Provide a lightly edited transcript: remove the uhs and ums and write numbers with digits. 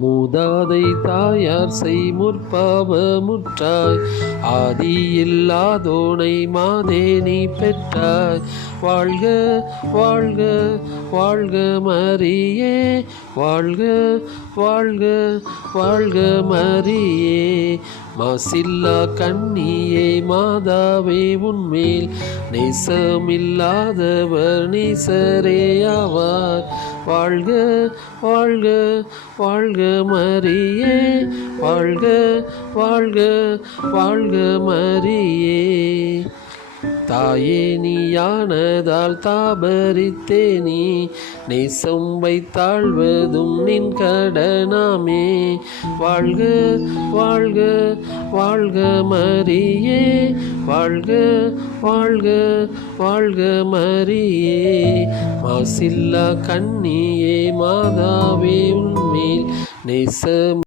மூதாதை தாயார் செய்முற்பாவ முற்றாய் ஆதி இல்லாதோனை மாதே நீ பெற்றாய். வாழ்க வாழ்க வாழ்க மரியே, வாழ்க வாழ்க வாழ்க மரியே. மாசில்லா கண்ணியே மாதாவே, உன்மேல் நேசமில்லாதவர் நீசரே ஆவார். வாழ்க வாழ்க வாழ்க மரியே, வாழ்க வாழ்க வாழ்க மரியே. தாயே நீயானதால் தாபரித்தே நீ நேசம் வைத்தாழ்வதும் நின் கடனாமே. வாழ்க வாழ்க வாழ்க மரியே, வாழ்க வாழ்க வாழ்க மரியே. மாசில்லா கண்ணியே மாதாவே, உன்மேல் நேசம்